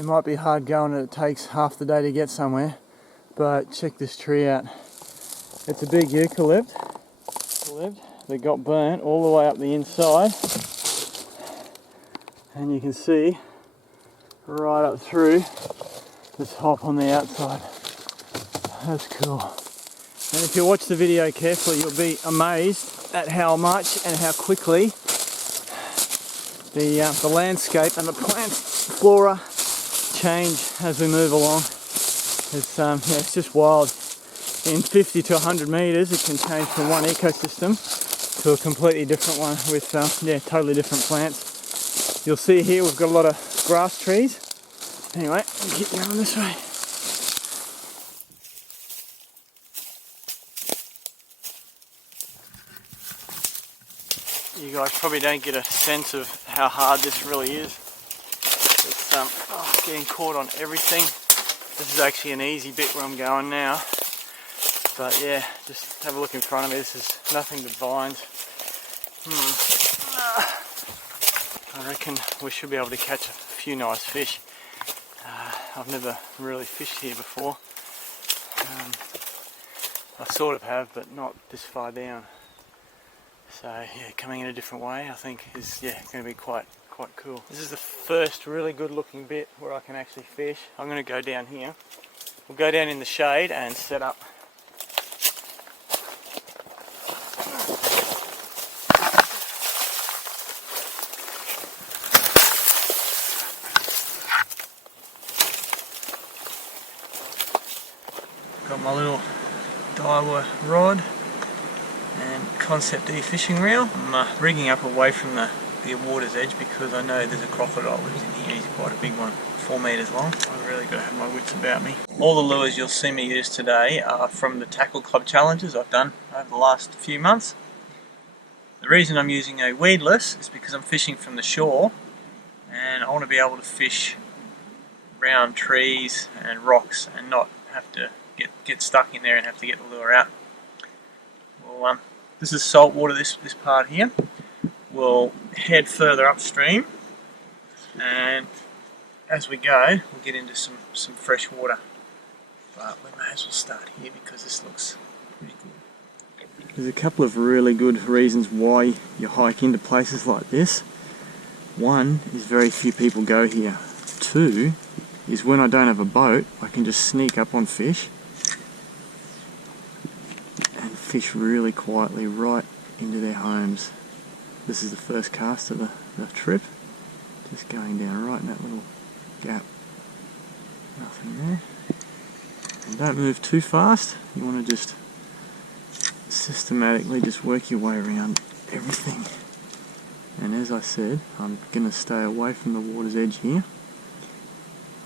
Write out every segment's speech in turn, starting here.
It might be hard going and it takes half the day to get somewhere, but check this tree out. It's a big eucalypt that got burnt all the way up the inside, and you can see right up through the top on the outside. That's cool. And if you watch the video carefully, you'll be amazed at how much and how quickly the landscape and the plant flora change as we move along. It's just wild. In 50 to 100 meters, it can change from one ecosystem to a completely different one with totally different plants. You'll see here we've got a lot of grass trees. Anyway, we'll keep going this way. You guys probably don't get a sense of how hard this really is. It's getting caught on everything. This is actually an easy bit where I'm going now. But yeah, just have a look in front of me. This is nothing but vines. I reckon we should be able to catch a few nice fish. I've never really fished here before. I sort of have, but not this far down. So yeah, coming in a different way I think is going to be quite cool. This is the first really good looking bit where I can actually fish. I'm going to go down here. We'll go down in the shade and set up. Got my little Daiwa rod and Concept E fishing reel. I'm rigging up away from the water's edge because I know there's a crocodile lives in here. He's quite a big one, 4 meters long. I've really got to have my wits about me. All the lures you'll see me use today are from the Tackle Club challenges I've done over the last few months. The reason I'm using a weedless is because I'm fishing from the shore and I want to be able to fish around trees and rocks and not have to get stuck in there and have to get the lure out. Well, this is salt water, this part here. We'll head further upstream, and as we go we'll get into some fresh water, but we may as well start here because this looks pretty good. There's a couple of really good reasons why you hike into places like this. One is very few people go here. Two is when I don't have a boat I can just sneak up on fish and fish really quietly right into their homes. This is the first cast of the trip, just going down right in that little gap. Nothing there. And don't move too fast, you want to just systematically just work your way around everything. And as I said, I'm going to stay away from the water's edge here.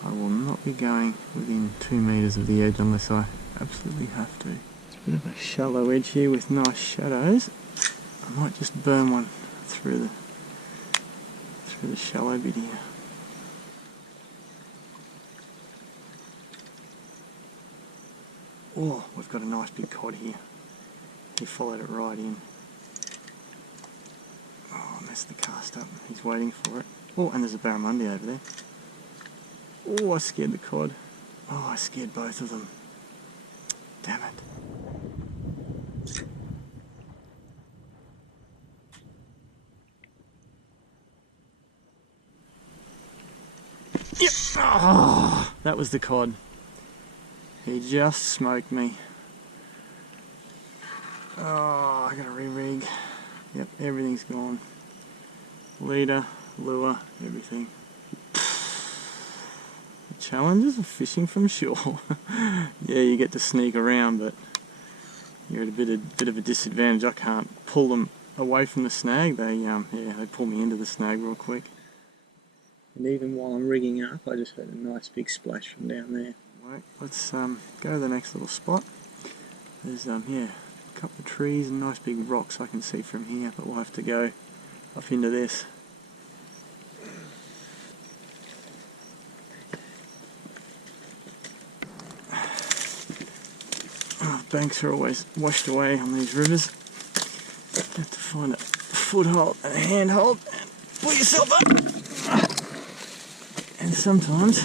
I will not be going within 2 meters of the edge unless I absolutely have to. It's a bit of a shallow edge here with nice shadows. I might just burn one through the shallow bit here. Oh, we've got a nice big cod here. He followed it right in. Oh, I messed the cast up. He's waiting for it. Oh, and there's a barramundi over there. Oh, I scared the cod. Oh, I scared both of them. Damn it. Yep. Oh, that was the cod. He just smoked me. Oh, I gotta re-rig. Yep, everything's gone. Leader, lure, everything. The challenges of fishing from shore. Yeah, you get to sneak around, but you're at a bit of a disadvantage. I can't pull them away from the snag. They pull me into the snag real quick. And even while I'm rigging up, I just had a nice big splash from down there. Right, let's go to the next little spot. There's a couple of trees and nice big rocks I can see from here, but we'll have to go up into this. Banks are always washed away on these rivers. Have to find a foothold and a handhold and pull yourself up and sometimes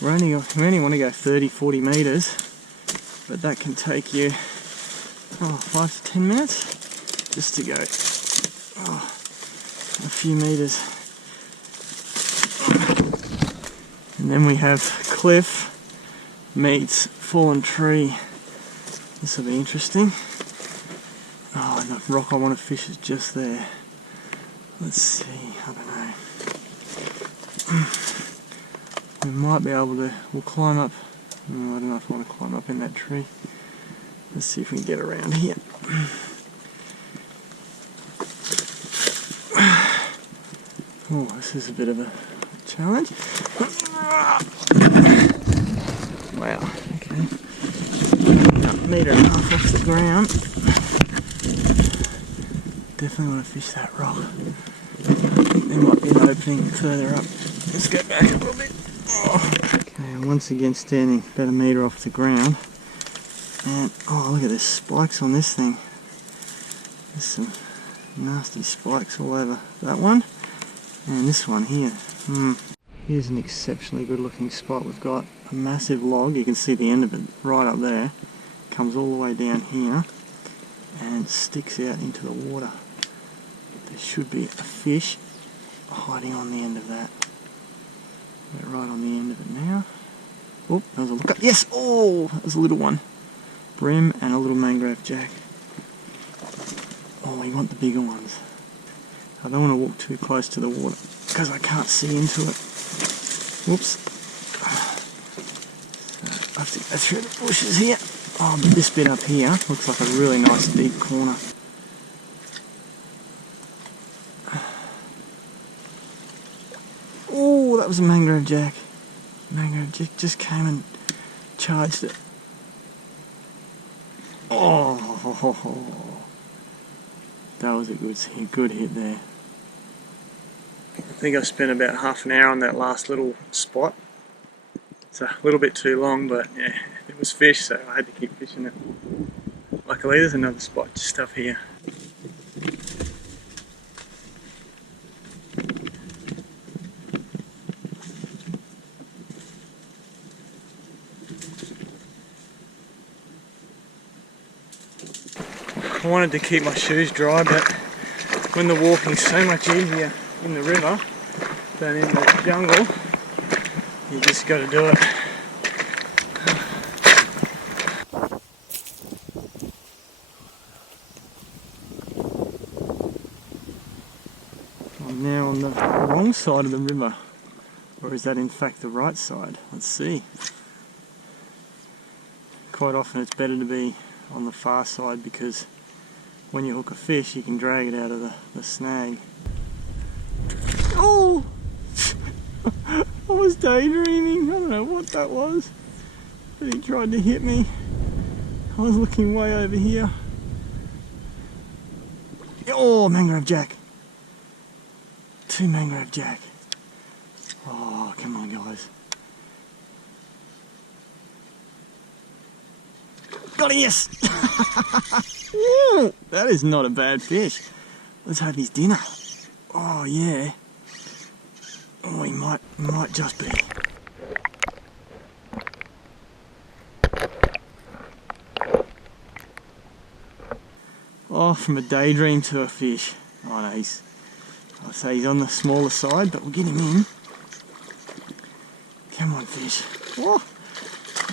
we only want to go 30-40 metres, but that can take you 5 to 10 minutes just to go a few metres. And then we have cliff meets fallen tree. This will be interesting. Oh, and the rock I want to fish is just there. Let's see, I don't know. We might be able to, we'll climb up. No, I don't know if I want to climb up in that tree. Let's see if we can get around here. Oh, this is a bit of a challenge. Wow, okay. About a metre and a half off the ground. Definitely want to fish that rock. I think there might be an opening further up. Let's go back a little bit. Oh. Okay, I'm once again standing about a metre off the ground. And, oh, look at this, spikes on this thing. There's some nasty spikes all over that one. And this one here. Here's an exceptionally good looking spot. We've got a massive log, you can see the end of it right up there. Comes all the way down here and sticks out into the water. There should be a fish hiding on the end of that. We're right on the end of it now. Oh, that was a look up. Yes! Oh, that was a little one. Brim and a little mangrove jack. Oh, we want the bigger ones. I don't want to walk too close to the water because I can't see into it. Whoops. So I have to go through the bushes here. Oh, but this bit up here looks like a really nice deep corner. Oh, that was a mangrove jack. Mangrove jack just came and charged it. Oh, that was a good hit there. I think I spent about half an hour on that last little spot. It's a little bit too long, but yeah, it was fish, so I had to keep fishing it. Luckily there's another spot just up here. I wanted to keep my shoes dry, but when the walking's so much easier in the river than in the jungle, you just got to do it. I'm now on the wrong side of the river, or is that in fact the right side? Let's see. Quite often it's better to be on the far side because when you hook a fish you can drag it out of the snag. Oh! I was daydreaming, I don't know what that was, but he tried to hit me. I was looking way over here. Oh, mangrove jack. 2 mangrove jack. Oh, come on guys. Got it, yes! Ooh, that is not a bad fish. Let's have his dinner. Oh yeah. Oh, he might just be. Oh, from a daydream to a fish. Oh no, I'd say he's on the smaller side, but we'll get him in. Come on fish. Oh,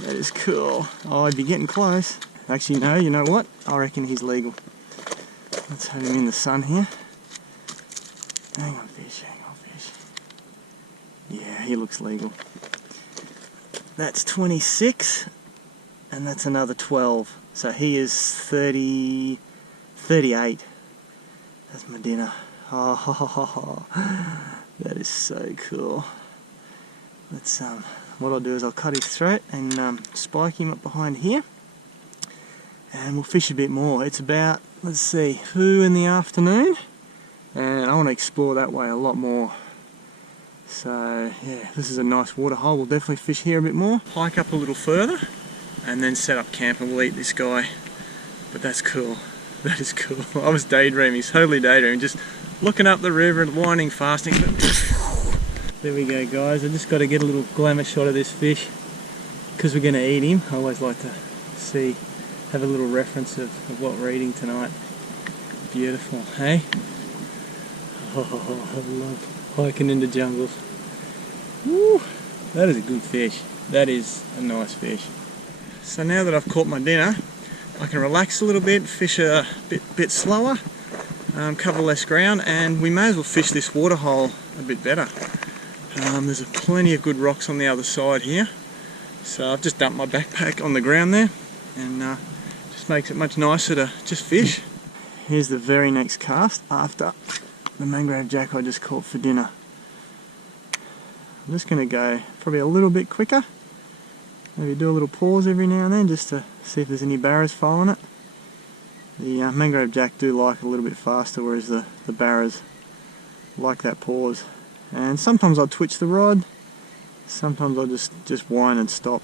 that is cool. Oh, I'd be getting close. Actually no, you know what? I reckon he's legal. Let's have him in the sun here. Hang on fish, hang on fish. Yeah, he looks legal. That's 26 and that's another 12. So he is 38. That's my dinner. Oh, that is so cool. Let's what I'll do is I'll cut his throat and spike him up behind here. And we'll fish a bit more. It's about, let's see, 2 in the afternoon, and I want to explore that way a lot more. So yeah, this is a nice water hole. We'll definitely fish here a bit more. Hike up a little further and then set up camp and we'll eat this guy. But that's cool. That is cool. I was daydreaming, totally daydreaming, just looking up the river and winding fast and There we go, guys. I just got to get a little glamour shot of this fish because we're going to eat him. I always like to have a little reference of what we're eating tonight. Beautiful, hey? Oh, I love hiking into jungles. Woo, that is a good fish. That is a nice fish. So now that I've caught my dinner, I can relax a little bit, fish a bit slower, cover less ground, and we may as well fish this waterhole a bit better. There's plenty of good rocks on the other side here, so I've just dumped my backpack on the ground there, and just makes it much nicer to just fish. Here's the very next cast after the mangrove jack I just caught for dinner. I'm just going to go probably a little bit quicker, maybe do a little pause every now and then just to see if there's any barras following it. The mangrove jack do like it a little bit faster, whereas the barras like that pause. And sometimes I'll twitch the rod, sometimes I'll just whine and stop.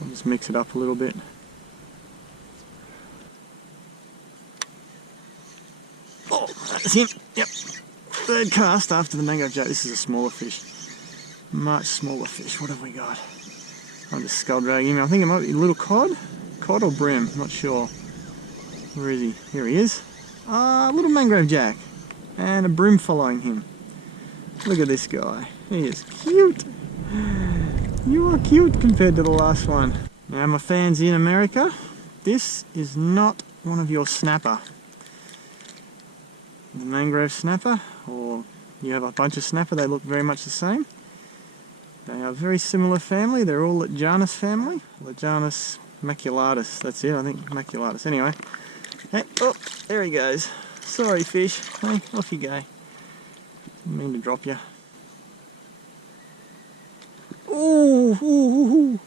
I'll just mix it up a little bit. Oh, that's him. Yep. Third cast after the mangrove jack. This is a smaller fish. Much smaller fish. What have we got? I'm just skull dragging him. I think it might be a little cod. Cod or brim, not sure. Where is he? Here he is. Ah, little mangrove jack. And a brim following him. Look at this guy. He is cute. You are cute compared to the last one. Now my fans in America, this is not one of your snapper. The mangrove snapper, or you have a bunch of snapper, they look very much the same. They are a very similar family. They're all Janus family. Janus maculatus. That's it, I think. Maculatus. Anyway. Hey, oh, there he goes. Sorry, fish. Hey, off you go. Didn't mean to drop you. Oh, oh,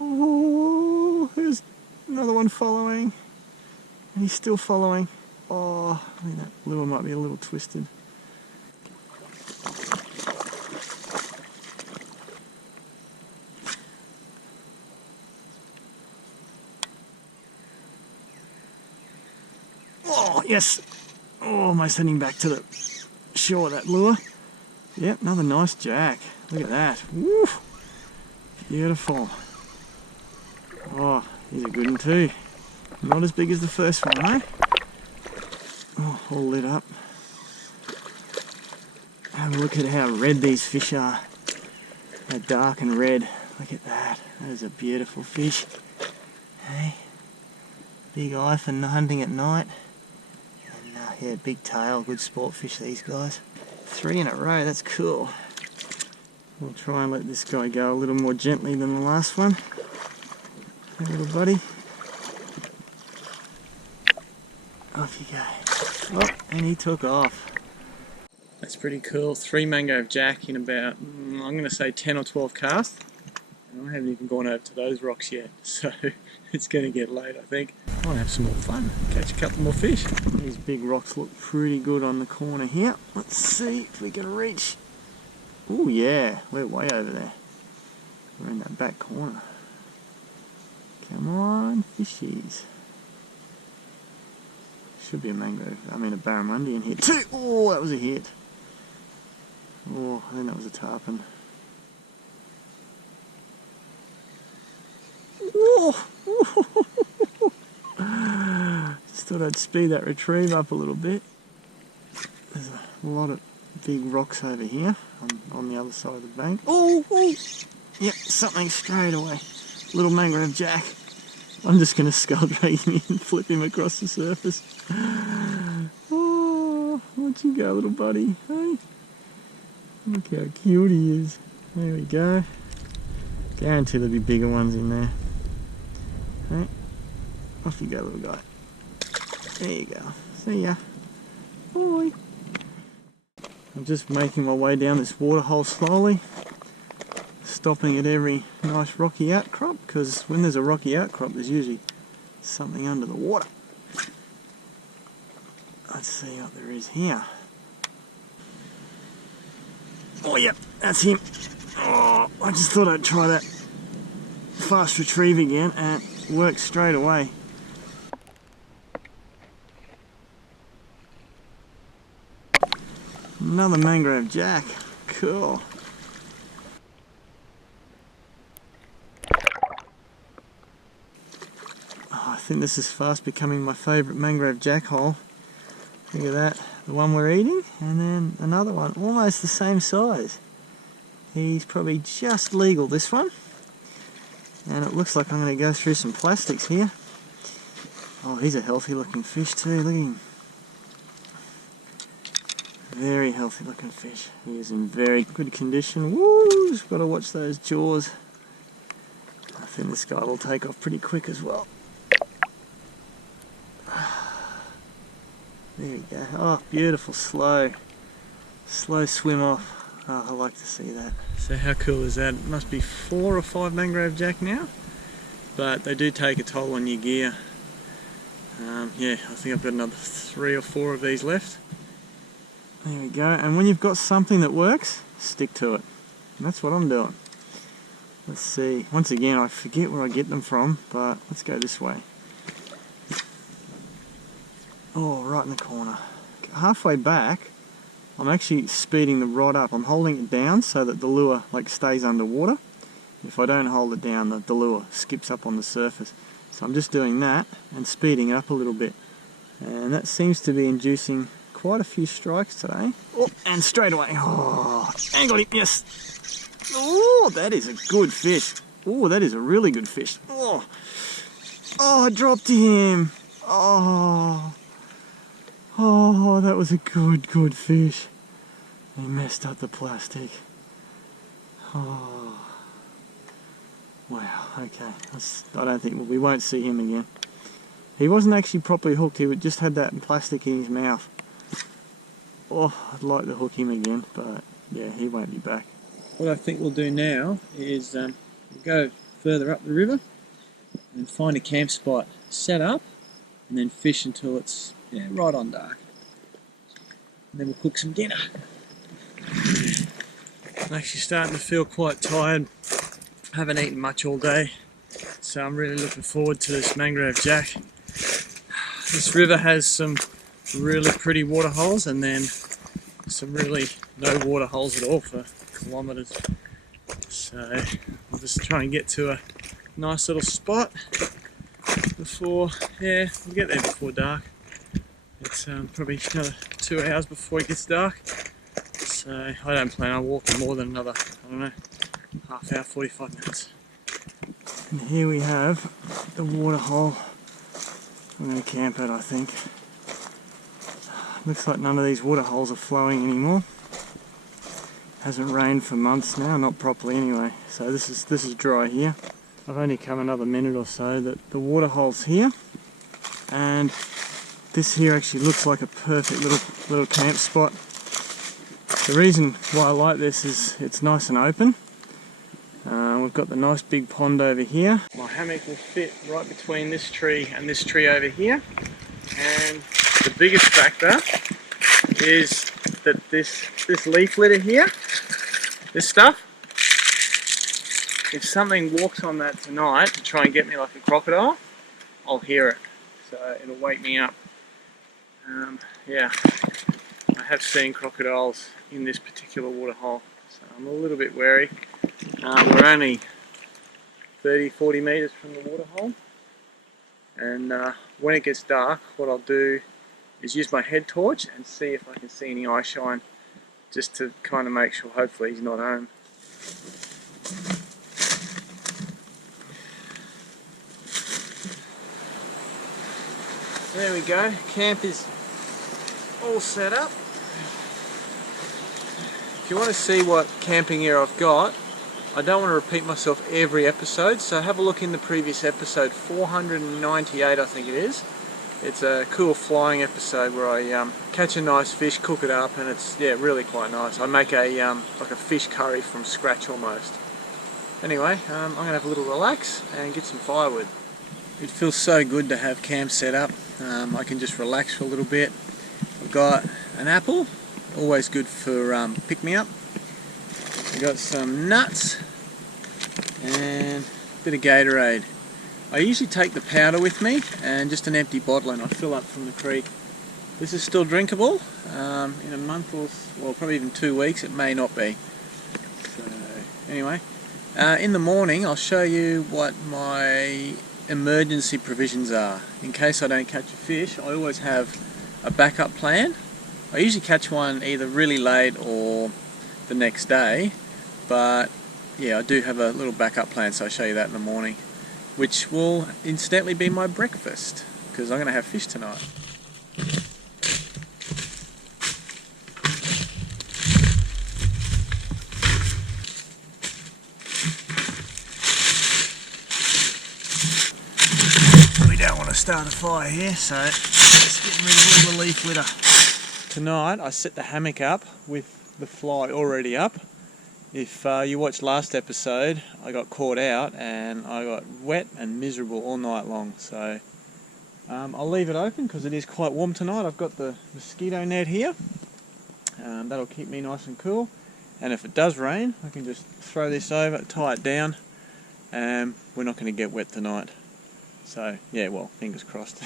oh, oh, there's another one following. And he's still following. Oh, I think that lure might be a little twisted. Oh, yes. Oh, almost heading back to the shore of that lure. Yep, another nice jack. Look at that. Woo! Beautiful. Oh, he's a good one too. Not as big as the first one, eh? Oh, all lit up. Have a look at how red these fish are. How dark and red. Look at that. That is a beautiful fish. Hey, big eye for hunting at night. And yeah, big tail. Good sport fish, these guys. 3 in a row. That's cool. We'll try and let this guy go a little more gently than the last one. Hey, little buddy. Off you go. Oh, and he took off. That's pretty cool. 3 mangrove jack in about, I'm going to say 10 or 12 casts. And I haven't even gone over to those rocks yet, so it's going to get late, I think. I'll have some more fun, catch a couple more fish. These big rocks look pretty good on the corner here. Let's see if we can reach. Oh yeah, we're way over there. We're in that back corner. Come on, fishies. Should be a mangrove, a barramundi in here too. Oh, that was a hit. Oh, I think that was a tarpon. Oh. Just thought I'd speed that retrieve up a little bit. There's a lot of big rocks over here on the other side of the bank. Oh, oh. Yep, something straight away. Little mangrove jack. I'm just going to skull drag him in and flip him across the surface. Oh, watch you go, little buddy. Hey, look how cute he is. There we go. Guarantee there'll be bigger ones in there. Hey, off you go, little guy. There you go. See ya. Bye. I'm just making my way down this waterhole slowly, stopping at every nice rocky outcrop, because when there's a rocky outcrop there's usually something under the water. Let's see what there is here. Oh yep, that's him. Oh, I just thought I'd try that fast retrieve again, and it worked straight away. Another mangrove jack. Cool. Oh, I think this is fast becoming my favourite mangrove jackhole. Look at that, the one we're eating, and then another one almost the same size. He's probably just legal, this one. And it looks like I'm going to go through some plastics here. Oh, he's a healthy looking fish too, look at him. Very healthy looking fish. He is in very good condition. Woo! Just got to watch those jaws. I think this guy will take off pretty quick as well. There we go. Oh, beautiful, slow swim off. Oh, I like to see that. So how cool is that? It must be 4 or 5 mangrove jack now, but they do take a toll on your gear. Yeah, I think I've got another 3 or 4 of these left. There we go, and when you've got something that works, stick to it. And that's what I'm doing. Let's see, once again I forget where I get them from, but let's go this way. Oh, right in the corner. Halfway back, I'm actually speeding the rod up. I'm holding it down so that the lure stays underwater. If I don't hold it down, the lure skips up on the surface. So I'm just doing that and speeding it up a little bit. And that seems to be inducing quite a few strikes today. Oh, and straight away. Oh, and got him, yes. Oh, that is a good fish. Oh, that is a really good fish. Oh, I dropped him. Oh, that was a good fish. He messed up the plastic. Oh, wow, okay. I don't think, we won't see him again. He wasn't actually properly hooked, he just had that plastic in his mouth. Oh, I'd like to hook him again, but yeah, he won't be back. What I think we'll do now is we'll go further up the river and find a camp spot, set up, and then fish until it's right on dark. And then we'll cook some dinner. I'm actually starting to feel quite tired. Haven't eaten much all day, so I'm really looking forward to this mangrove jack. This river has some really pretty water holes and then some really no water holes at all for kilometres. So I'll just try and get to a nice little spot before, we'll get there before dark. It's probably another 2 hours before it gets dark. So I don't plan on walking more than another, I don't know, half hour, 45 minutes. And here we have the water hole. I'm going to camp it, I think. Looks like none of these water holes are flowing anymore. Hasn't rained for months now, not properly anyway. So this is dry here. I've only come another minute or so. That the water hole's here, and this here actually looks like a perfect little camp spot. The reason why I like this is it's nice and open. We've got the nice big pond over here. My hammock will fit right between this tree and this tree over here. And the biggest factor is that this leaf litter here, this stuff, if something walks on that tonight to try and get me like a crocodile, I'll hear it. So it'll wake me up. Yeah, I have seen crocodiles in this particular water hole, so I'm a little bit wary. We're only 30-40 metres from the water hole, and when it gets dark, what I'll do is use my head torch and see if I can see any eye shine, just to kind of make sure hopefully he's not home. There we go, camp is all set up. If you want to see what camping gear I've got, I don't want to repeat myself every episode, so have a look in the previous episode, 498 I think it is. It's a cool flying episode where I catch a nice fish, cook it up, and it's really quite nice. I make a like a fish curry from scratch almost. Anyway, I'm going to have a little relax and get some firewood. It feels so good to have camp set up. I can just relax for a little bit. I've got an apple, always good for pick-me-up. I've got some nuts and a bit of Gatorade. I usually take the powder with me and just an empty bottle, and I fill up from the creek. This is still drinkable. In a month or, well, probably even 2 weeks, it may not be. Anyway, in the morning I'll show you what my emergency provisions are. In case I don't catch a fish, I always have a backup plan. I usually catch one either really late or the next day, but yeah, I do have a little backup plan, so I'll show you that in the morning, which will incidentally be my breakfast, because I'm going to have fish tonight. We don't want to start a fire here, so let's get rid of all the leaf litter. Tonight I set the hammock up with the fly already up. If you watched last episode, I got caught out and I got wet and miserable all night long, so I'll leave it open because it is quite warm tonight. I've got the mosquito net here, that'll keep me nice and cool, and if it does rain I can just throw this over, tie it down, and we're not going to get wet tonight. So yeah, well, fingers crossed.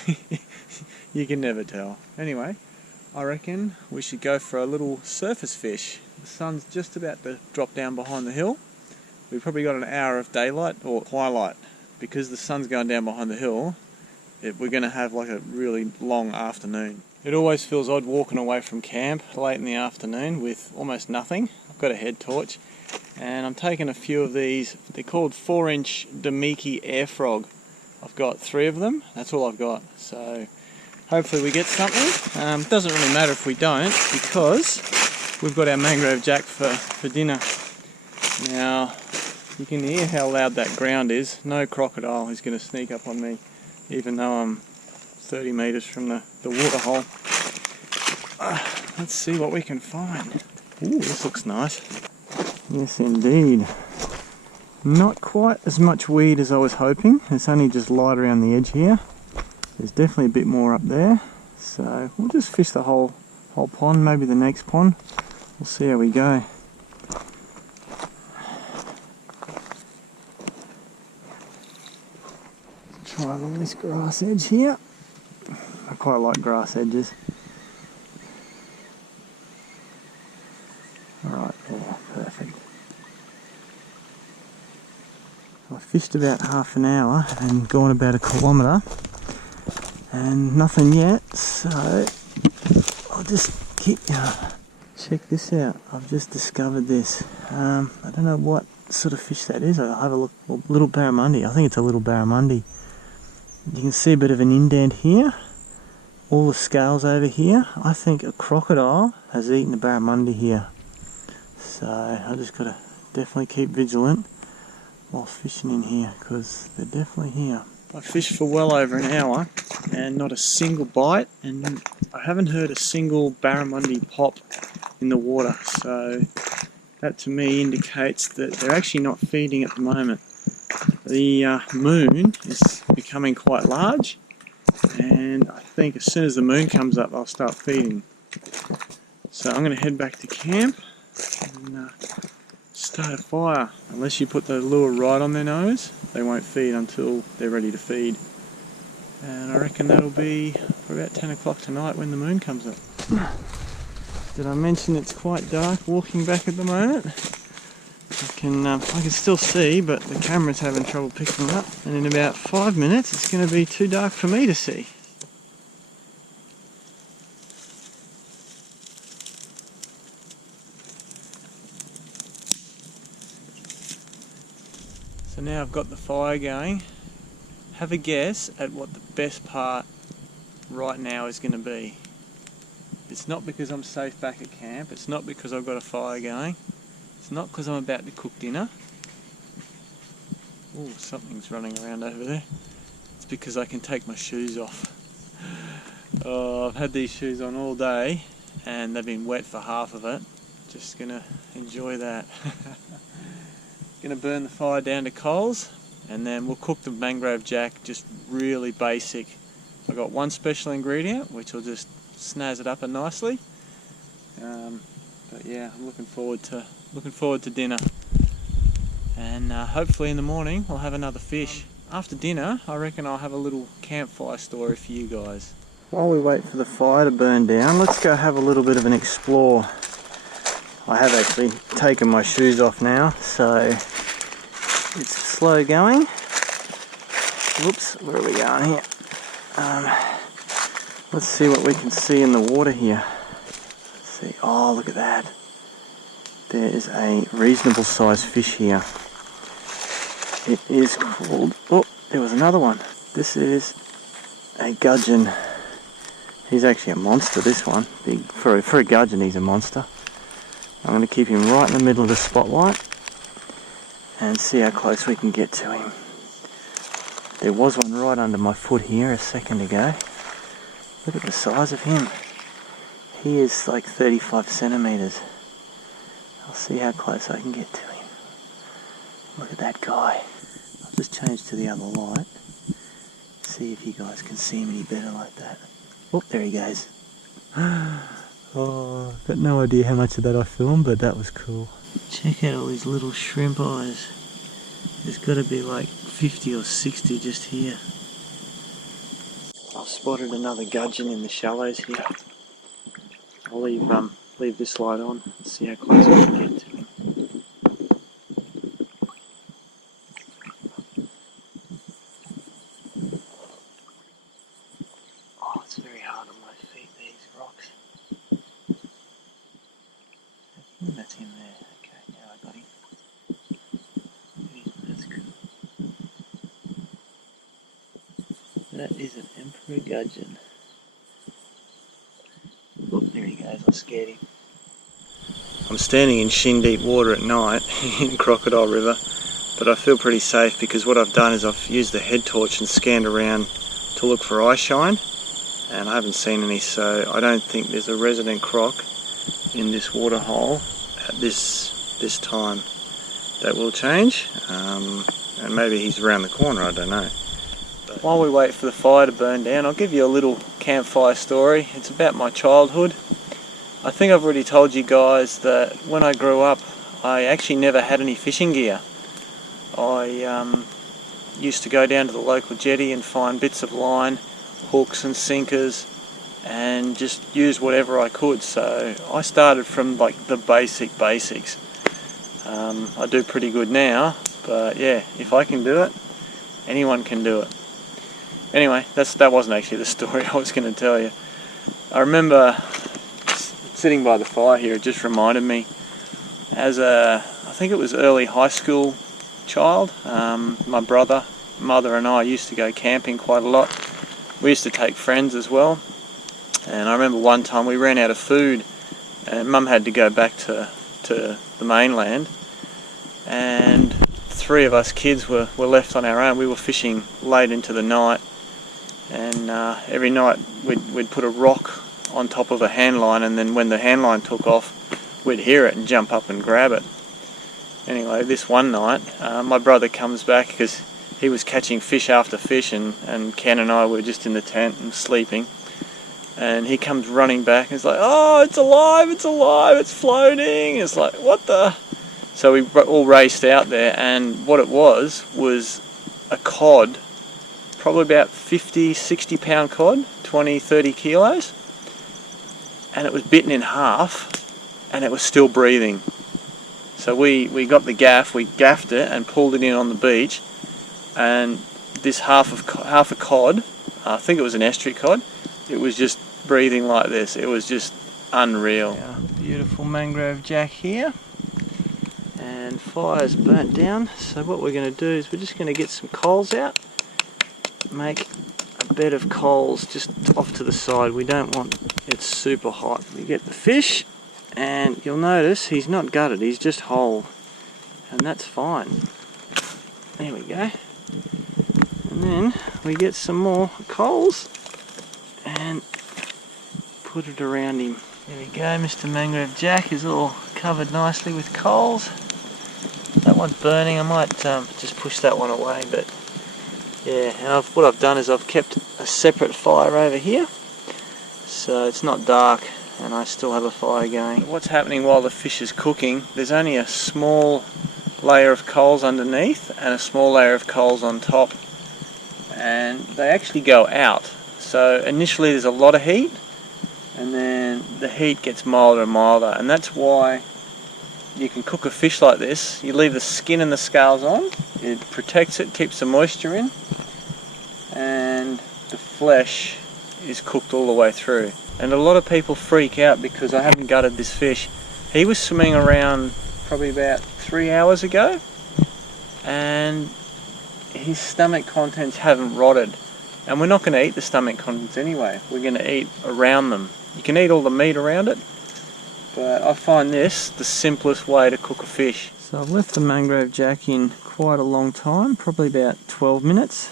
You can never tell. Anyway, I reckon we should go for a little surface fish. The sun's just about to drop down behind the hill. We've probably got an hour of daylight or twilight. Because the sun's going down behind the hill, we're going to have like a really long afternoon. It always feels odd walking away from camp late in the afternoon with almost nothing. I've got a head torch and I'm taking a few of these. They're called 4-inch Damiki air frog. I've got 3 of them, that's all I've got. So hopefully we get something. Doesn't really matter if we don't, because we've got our mangrove jack for dinner. Now, you can hear how loud that ground is. No crocodile is going to sneak up on me, even though I'm 30 metres from the waterhole. Let's see what we can find. Ooh, this looks nice. Yes, indeed. Not quite as much weed as I was hoping. It's only just light around the edge here. There's definitely a bit more up there. So we'll just fish the whole pond, maybe the next pond. We'll see how we go. Try along this grass edge here. I quite like grass edges. Alright, there, perfect. I fished about half an hour and gone about 1 kilometre and nothing yet, so I'll just keep... check this out. I've just discovered this. I don't know what sort of fish that is. I'll have a look. Well, little barramundi. I think it's a little barramundi. You can see a bit of an indent here. All the scales over here. I think a crocodile has eaten a barramundi here. So I just got to definitely keep vigilant while fishing in here, because they're definitely here. I fished for well over an hour and not a single bite, and I haven't heard a single barramundi pop in the water, so that to me indicates that they're actually not feeding at the moment. The moon is becoming quite large, and I think as soon as the moon comes up I'll start feeding. So I'm going to head back to camp and start a fire. Unless you put the lure right on their nose, they won't feed until they're ready to feed. And I reckon that'll be for about 10 o'clock tonight when the moon comes up. Did I mention it's quite dark walking back at the moment? I can still see, but the camera's having trouble picking up. And in about 5 minutes it's going to be too dark for me to see. So now I've got the fire going. Have a guess at what the best part right now is going to be. It's not because I'm safe back at camp. It's not because I've got a fire going. It's not because I'm about to cook dinner. Oh, something's running around over there. It's because I can take my shoes off. Oh, I've had these shoes on all day and they've been wet for half of it. Just gonna enjoy that. Gonna burn the fire down to coals and then we'll cook the mangrove jack just really basic. I've got one special ingredient which will just snazz it up nicely. But yeah, I'm looking forward to dinner. And hopefully in the morning we'll have another fish. After dinner I reckon I'll have a little campfire story for you guys. While we wait for the fire to burn down, let's go have a little bit of an explore. I have actually taken my shoes off now, so it's slow going. Whoops, where are we going here? Let's see what we can see in the water here. Let's see. Oh, look at that. There is a reasonable sized fish here. It is called... Oh, there was another one. This is a gudgeon. He's actually a monster, this one. Big for a gudgeon, he's a monster. I'm going to keep him right in the middle of the spotlight and see how close we can get to him. There was one right under my foot here a second ago. Look at the size of him. He is like 35 centimetres. I'll see how close I can get to him. Look at that guy. I'll just change to the other light. See if you guys can see him any better like that. Oh, there he goes. Oh, I've got no idea how much of that I filmed, but that was cool. Check out all these little shrimp eyes. There's got to be like 50 or 60 just here. I've spotted another gudgeon in the shallows here. I'll leave this light on and see how close I can get to him. Oh, it's very hard on my feet, these rocks. I think that's him there. Okay, now I got him. That's cool. That is an emperor gudgeon. Oh, there he goes, I scared him. I'm standing in shin deep water at night in Crocodile River, but I feel pretty safe because what I've done is I've used the head torch and scanned around to look for eye shine, and I haven't seen any, so I don't think there's a resident croc in this water hole at this time. That will change, and maybe he's around the corner, I don't know. But while we wait for the fire to burn down, I'll give you a little campfire story. It's about my childhood. I think I've already told you guys that when I grew up, I actually never had any fishing gear. I used to go down to the local jetty and find bits of line, hooks and sinkers, and just use whatever I could. So I started from like the basics. I do pretty good now, but yeah, if I can do it, anyone can do it. Anyway, that wasn't actually the story I was going to tell you. I remember sitting by the fire here, it just reminded me, as I think it was early high school child, my brother, mother and I used to go camping quite a lot. We used to take friends as well, and I remember one time we ran out of food and Mum had to go back to the mainland, and 3 of us kids were left on our own. We were fishing late into the night, and every night we'd put a rock on top of a hand line, and then when the hand line took off, we'd hear it and jump up and grab it. Anyway, this one night, my brother comes back because he was catching fish after fish, and Ken and I were just in the tent and sleeping. And he comes running back and he's like, "Oh, it's alive, it's floating." It's like, what the? So we all raced out there, and what it was a cod, probably about 50, 60 pound cod, 20, 30 kilos. And it was bitten in half, and it was still breathing. So we got the gaff, we gaffed it and pulled it in on the beach, and this half a cod, I think it was an estuary cod, it was just breathing like this. It was just unreal. Yeah, beautiful mangrove jack here, and fire's burnt down. So what we're going to do is we're just going to get some coals out, make a bed of coals just off to the side. We don't want it super hot. We get the fish, and you'll notice he's not gutted, he's just whole, and that's fine. There we go. And then we get some more coals and put it around him. There we go, Mr. Mangrove Jack is all covered nicely with coals. That one's burning. I might just push that one away, but yeah, and what I've done is I've kept a separate fire over here, so it's not dark and I still have a fire going. What's happening while the fish is cooking, there's only a small layer of coals underneath and a small layer of coals on top, and they actually go out. So initially there's a lot of heat, and then the heat gets milder and milder, and that's why you can cook a fish like this. You leave the skin and the scales on, it protects it, keeps the moisture in, and the flesh is cooked all the way through. And a lot of people freak out because I haven't gutted this fish. He was swimming around probably about 3 hours ago, and his stomach contents haven't rotted. And we're not going to eat the stomach contents anyway, we're going to eat around them. You can eat all the meat around it, but I find this the simplest way to cook a fish. So I've left the mangrove jack in quite a long time, probably about 12 minutes.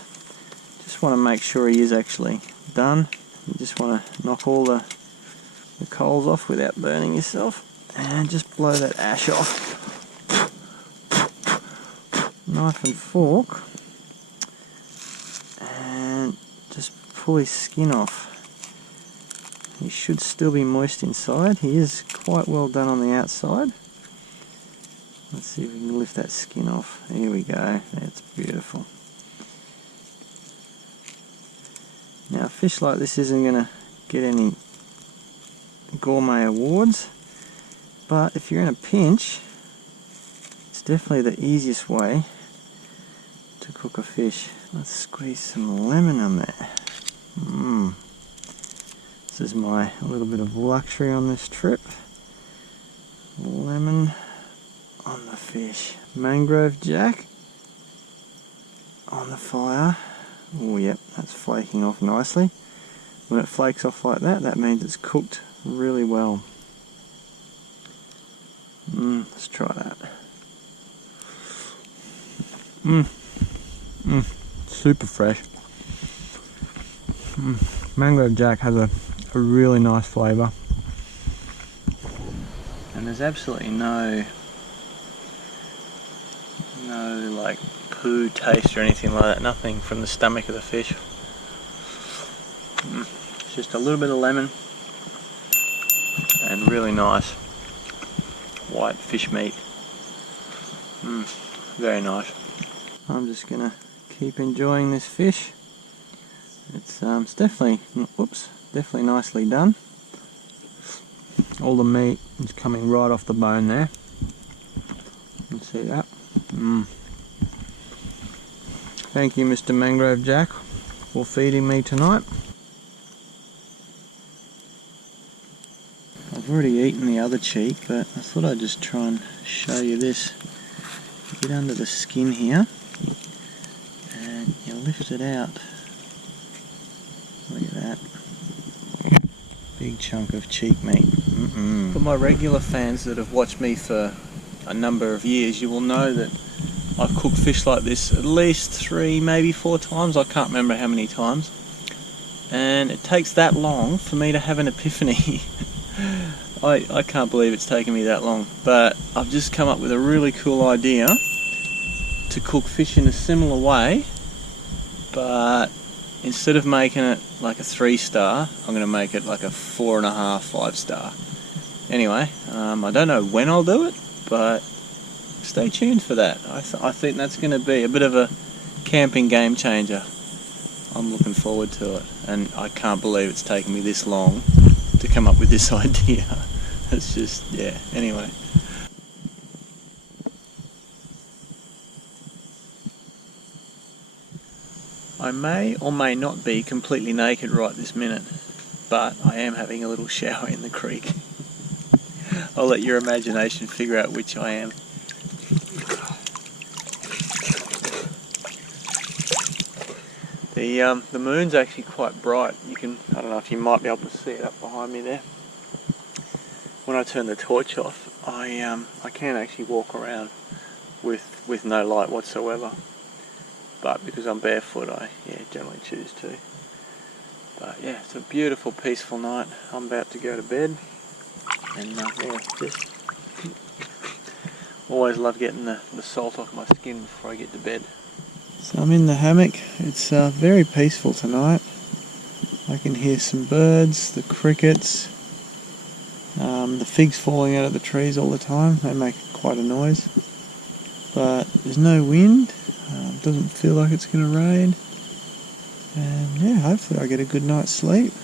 Just want to make sure he is actually done. You just want to knock all the coals off without burning yourself, and just blow that ash off. Knife and fork, and just pull his skin off. He should still be moist inside. He is quite well done on the outside. Let's see if we can lift that skin off. Here we go. That's beautiful. Now, a fish like this isn't going to get any gourmet awards, but if you're in a pinch, it's definitely the easiest way to cook a fish. Let's squeeze some lemon on there. This is my little bit of luxury on this trip. Lemon on the fish. Mangrove jack on the fire. Oh yep, that's flaking off nicely. When it flakes off like that, that means it's cooked really well. Let's try that. Super fresh. Mangrove jack has a really nice flavour. And there's absolutely no like poo taste or anything like that. Nothing from the stomach of the fish. It's just a little bit of lemon and really nice white fish meat. Very nice. I'm just gonna keep enjoying this fish. It's definitely, definitely nicely done. All the meat is coming right off the bone there. You can see that. Thank you, Mr. Mangrove Jack, for feeding me tonight. I've already eaten the other cheek, but I thought I'd just try and show you this. Get under the skin here, and you lift it out. Look at that. Big chunk of cheek meat. For my regular fans that have watched me for a number of years, you will know that I've cooked fish like this at least 3, maybe 4 times. I can't remember how many times. And it takes that long for me to have an epiphany. I can't believe it's taken me that long. But I've just come up with a really cool idea to cook fish in a similar way, but instead of making it like a 3-star, I'm going to make it like a 4.5, 5-star. Anyway, I don't know when I'll do it, but stay tuned for that. I think that's going to be a bit of a camping game changer. I'm looking forward to it, and I can't believe it's taken me this long to come up with this idea. It's just, yeah, anyway. I may or may not be completely naked right this minute, but I am having a little shower in the creek. I'll let your imagination figure out which I am. The moon's actually quite bright. I don't know if you might be able to see it up behind me there. When I turn the torch off, I can actually walk around with no light whatsoever. But because I'm barefoot, I generally choose to. But yeah, it's a beautiful, peaceful night. I'm about to go to bed, and just always love getting the salt off my skin before I get to bed. So I'm in the hammock. It's very peaceful tonight. I can hear some birds, the crickets, the figs falling out of the trees all the time. They make quite a noise. But there's no wind. Doesn't feel like it's going to rain, and yeah, hopefully I get a good night's sleep.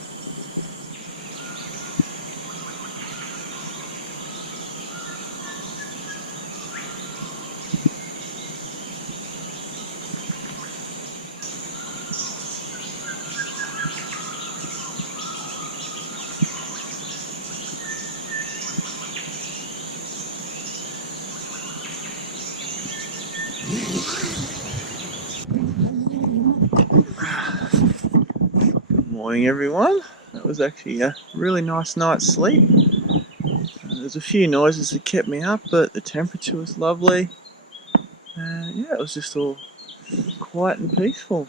Morning everyone. That was actually a really nice night's sleep. There's a few noises that kept me up, but the temperature was lovely. Yeah, it was just all quiet and peaceful.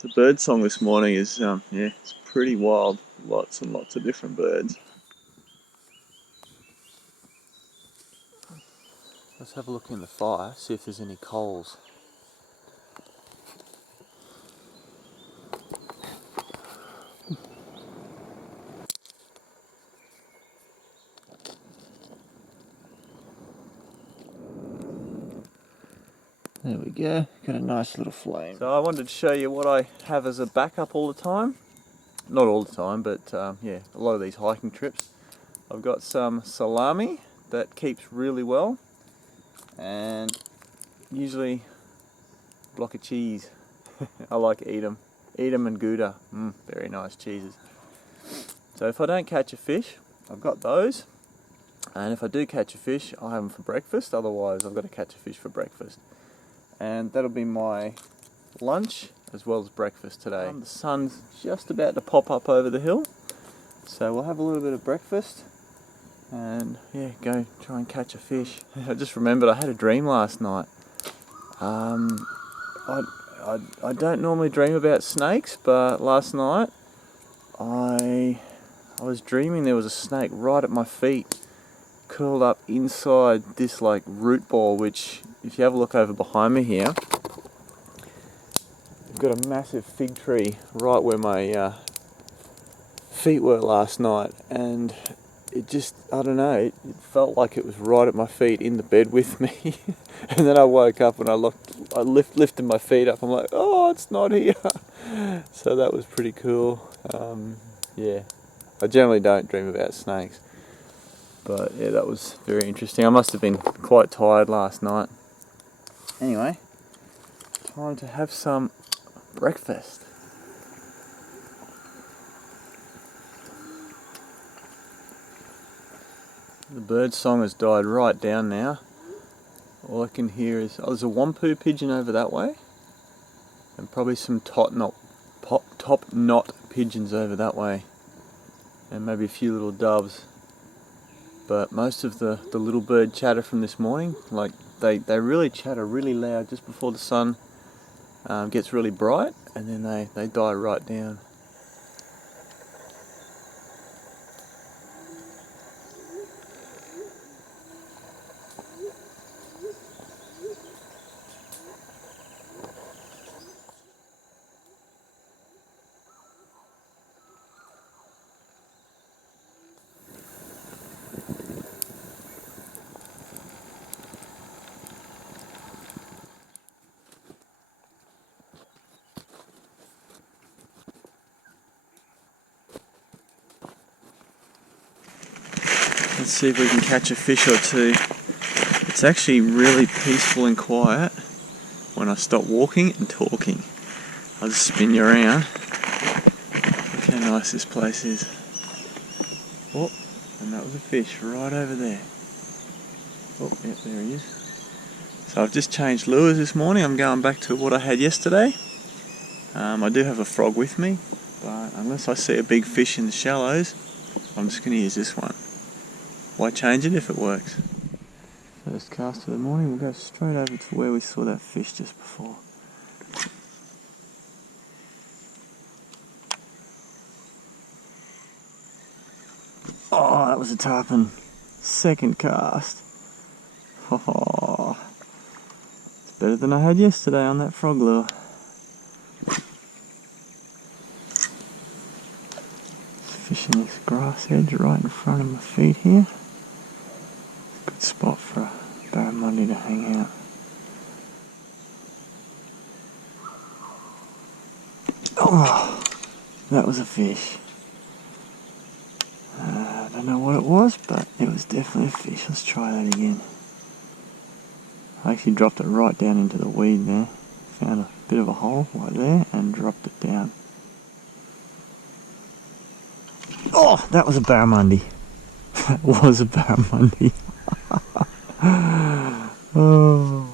The bird song this morning is, it's pretty wild. Lots and lots of different birds. Let's have a look in the fire, see if there's any coals. There we go, got a nice little flame. So I wanted to show you what I have as a backup all the time. Not all the time, but yeah, a lot of these hiking trips. I've got some salami that keeps really well, and usually a block of cheese. I like Edam and Gouda, very nice cheeses. So if I don't catch a fish, I've got those, and if I do catch a fish, I'll have them for breakfast. Otherwise I've got to catch a fish for breakfast, and that'll be my lunch as well as breakfast today. The sun's just about to pop up over the hill, so we'll have a little bit of breakfast and yeah, go try and catch a fish. I just remembered I had a dream last night. I don't normally dream about snakes, but last night I was dreaming there was a snake right at my feet, curled up inside this like root ball, which if you have a look over behind me here, I've got a massive fig tree right where my feet were last night, and it just, I don't know, it felt like it was right at my feet in the bed with me. And then I woke up and I lifted my feet up. I'm like, oh, it's not here. So that was pretty cool. Yeah, I generally don't dream about snakes, but yeah, that was very interesting. I must have been quite tired last night. Anyway, time to have some breakfast. The bird song has died right down now. All I can hear is, there's a wampoo pigeon over that way, and probably some top knot pigeons over that way, and maybe a few little doves. But most of the little bird chatter from this morning, like they really chatter really loud just before the sun gets really bright, and then they die right down. Let's see if we can catch a fish or two. It's actually really peaceful and quiet when I stop walking and talking. I'll just spin you around. Look how nice this place is. Oh, and that was a fish right over there. Oh, yep, there he is. So I've just changed lures this morning. I'm going back to what I had yesterday. I do have a frog with me, but unless I see a big fish in the shallows, I'm just going to use this one. Why change it if it works? First cast of the morning, we'll go straight over to where we saw that fish just before. Oh, that was a tarpon. Second cast. Oh, it's better than I had yesterday on that frog lure. Fishing this grass edge right in front of my feet here. Good spot for a barramundi to hang out. Oh, that was a fish. I don't know what it was, but it was definitely a fish. Let's try that again. I actually dropped it right down into the weed there. Found a bit of a hole right there and dropped it down. Oh, that was a barramundi. That was a barramundi. Oh.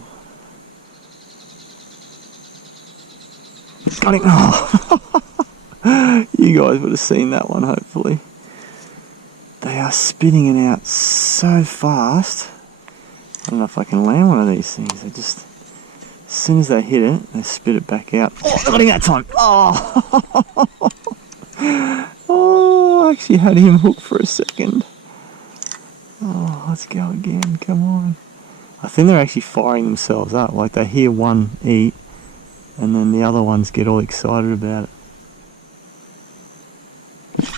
Got him. Oh. You guys would have seen that one, hopefully. They are spitting it out so fast. I don't know if I can land one of these things. They just, as soon as they hit it, they spit it back out. Oh, not in that time. Oh, oh, I actually had him hooked for a second. Oh, let's go again. Come on. I think they're actually firing themselves up. Like they hear one eat, and then the other ones get all excited about it.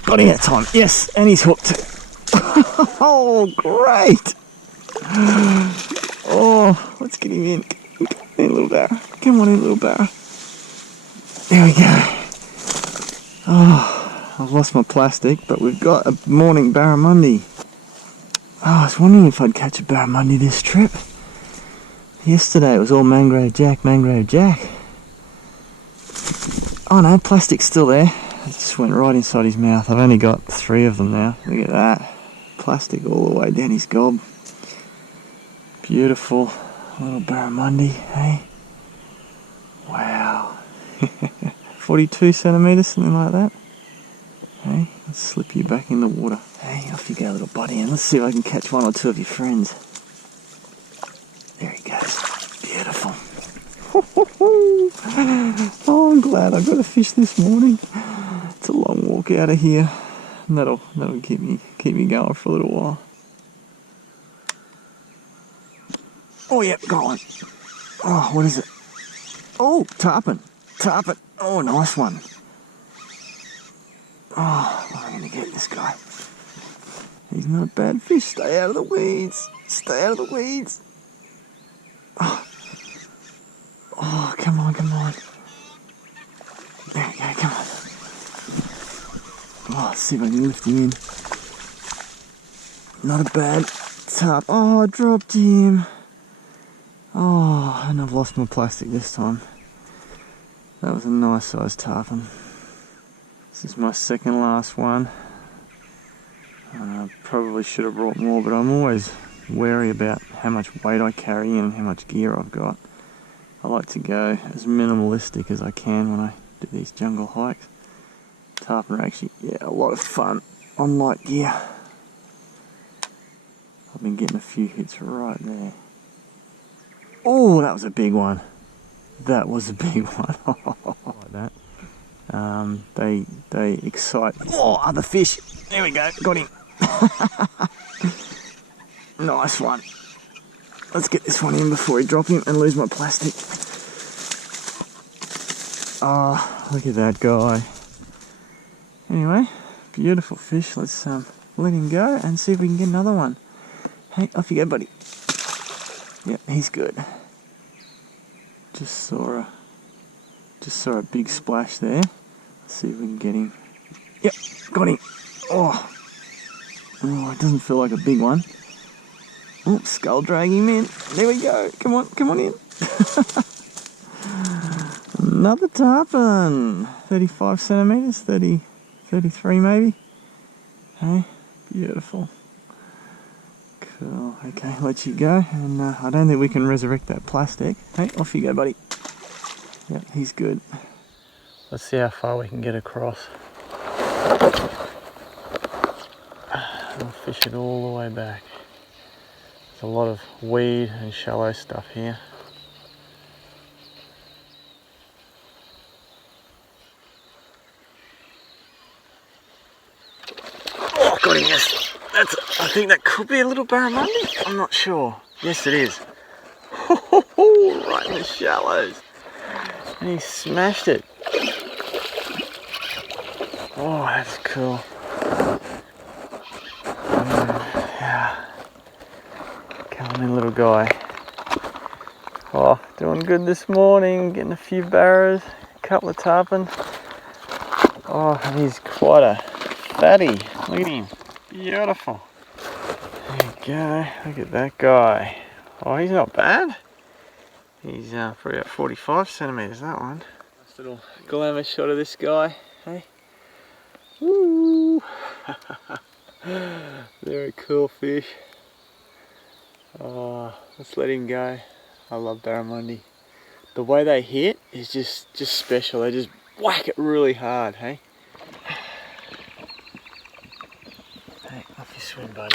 Got him that time. Yes, and he's hooked. Oh, great. Oh, let's get him in. Come in, little barra. Come on in, little barra. There we go. Oh, I've lost my plastic, but we've got a morning barramundi. Oh, I was wondering if I'd catch a barramundi this trip. Yesterday it was all mangrove jack, mangrove jack. Oh no, plastic's still there. It just went right inside his mouth. I've only got 3 of them now. Look at that. Plastic all the way down his gob. Beautiful little barramundi, hey? Wow. 42 centimetres, something like that. Hey, let's slip you back in the water. Hey, off you go, little buddy, and let's see if I can catch 1 or 2 of your friends. There he goes. Beautiful. Oh, I'm glad I got a fish this morning. It's a long walk out of here. And that'll keep me going for a little while. Oh yeah, got one. Oh, what is it? Oh, tarpon. Tarpon. Oh, nice one. Oh, I'm gonna get this guy. He's not a bad fish. Stay out of the weeds. Stay out of the weeds. Oh, oh, come on, come on. There we go, come on. Oh, let's see if I can lift him in. Not a bad tarp. Oh, I dropped him. Oh, and I've lost my plastic this time. That was a nice sized tarpon. This is my second last one. I probably should have brought more, but I'm always wary about how much weight I carry and how much gear I've got. I like to go as minimalistic as I can when I do these jungle hikes. Tarpon are actually, yeah, a lot of fun on light gear. I've been getting a few hits right there. Oh, that was a big one. That was a big one. Like that. They excite. Oh, other fish. There we go. Got him. Nice one. Let's get this one in before I drop him and lose my plastic. Oh, look at that guy. Anyway, beautiful fish. Let's let him go and see if we can get another one. Hey, off you go, buddy. Yep, he's good. Just saw a big splash there. Let's see if we can get him. Yep, got him. Oh, it doesn't feel like a big one. Oh, skull drag him in. There we go. Come on in. Another tarpon. 35 centimetres, 33 maybe. Hey, beautiful. Cool. Okay, let you go. And I don't think we can resurrect that plastic. Hey, off you go, buddy. Yep, he's good. Let's see how far we can get across. I'll fish it all the way back. There's a lot of weed and shallow stuff here. Oh, got him, yes. I think that could be a little barramundi. I'm not sure. Yes, it is. Right in the shallows. And he smashed it. Oh, that's cool. Yeah. Come on in, little guy. Oh, doing good this morning. Getting a few barras, a couple of tarpon. Oh, he's quite a fatty. Look at him. Beautiful. There you go. Look at that guy. Oh, he's not bad. He's probably about 45 centimetres, that one. Nice little glamour shot of this guy. Hey. Woo! Very cool fish. Oh, let's let him go. I love barramundi. The way they hit is just special. They just whack it really hard, hey? swim, buddy.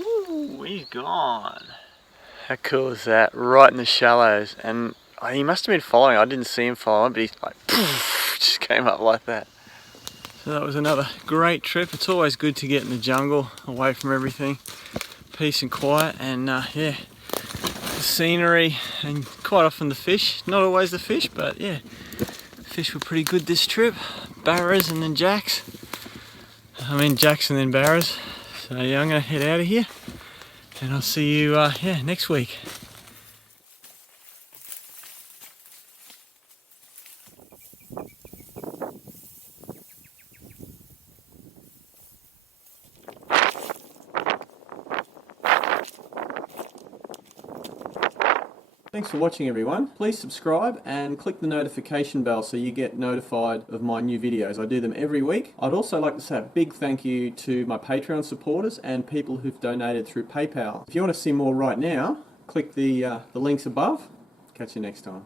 Ooh, he's gone. How cool is that? Right in the shallows. And he must have been following. I didn't see him following, but he's like, poof, just came up like that. So that was another great trip. It's always good to get in the jungle, away from everything. Peace and quiet, and yeah, the scenery, and quite often the fish. Not always the fish, but yeah, fish were pretty good this trip. Barras and then jacks. I mean jacks and then barras. So yeah, I'm gonna head out of here, and I'll see you yeah, next week. Thanks for watching, everyone. Please subscribe and click the notification bell so you get notified of my new videos. I do them every week. I'd also like to say a big thank you to my Patreon supporters and people who've donated through PayPal. If you want to see more right now, click the links above. Catch you next time.